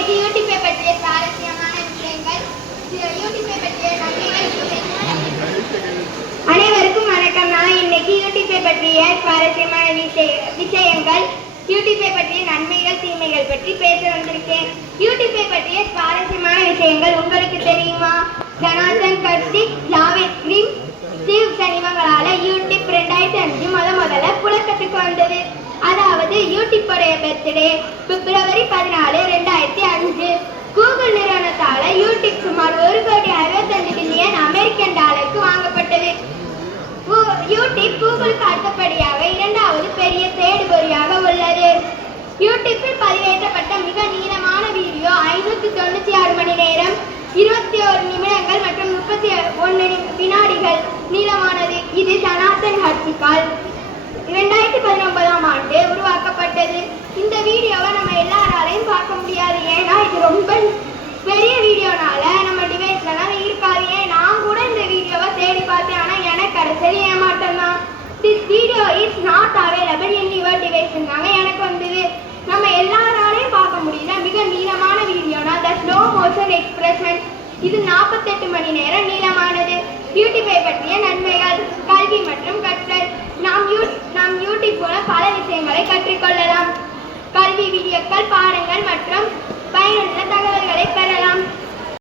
இன்னைக்கு யூடியூப்பை பற்றிய சுவாரஸ்யமான விஷயங்கள், யூடியூப்பை பற்றிய அனைவருக்கும் வணக்கம். நான் இன்னைக்கு யூடியூப்பை பற்றிய சுவாரஸ்யமான விஷயங்கள், யூடியூப்பை பற்றிய நன்மைகள் தீமைகள் பற்றி பேச வந்திருக்கேன். யூடியூப்பை பற்றிய சுவாரஸ்யமான விஷயங்கள் உங்களுக்கு தெரியுமா? ஜனார்தன் கார்த்திக், ஜாவேத் கிரீம், ஸ்டீவ் இவங்களால யூடியூப் 2005 முதல்ல புழக்கத்துக்கு வந்தது. அதாவது யூடியூப்போடைய பர்த்டே பிப்ரவரி 14, 2005. கூகுள் நிறுவனத்தால யூடியூப் சுமார் 1,65 பில்லியன் அமெரிக்கன் டாலருக்கு வாங்கப்பட்டது. யூடியூப் கூகுளுக்கு அடுத்தபடியாக 2வது பெரிய தேடுபொறியாக உள்ளது. யூடியூப்பில் பதிவேற்றப்பட்ட மிக நீளமான வீடியோ 596 மணி நேரம், 21 நிமிடங்கள் மற்றும் 31 வினாடிகள் நீளமானது. இது ஜனார்தன் கார்த்திக்கால் 2019ஆம் ஆண்டு உருவாக்கப்பட்டது. இந்த வீடியோவை நம்ம எல்லாராலையும் பார்க்க முடியாது, ஏன்னா இது ரொம்ப பெரிய வீடியோனால நம்ம டிவைஸ்லாம் இருக்காது. ஏன் நான் கூட இந்த வீடியோவை தேடி பார்த்தேன், ஆனால் எனக்கு கிடைச்சது ஏமாற்றம் தான். This video is not available in your டிவைஸ்னாங்க எனக்கு வந்தது. நம்ம எல்லாராலையும் பார்க்க முடியல மிக நீளமான வீடியோனா த ஸ்லோ மோஷன் எக்ஸ்பிரஷன். இது 48 மணி நேரம் நீளமானது. யூடியூப்பை பற்றிய நன்மைகள், கல்வி மற்றும் கற்றல். நாம் யூடியூப் மூலம் பல விஷயங்களை கற்றுக்கொள்ளலாம். கல்வி வீடியோக்கள், பாடங்கள் மற்றும் பயனுள்ள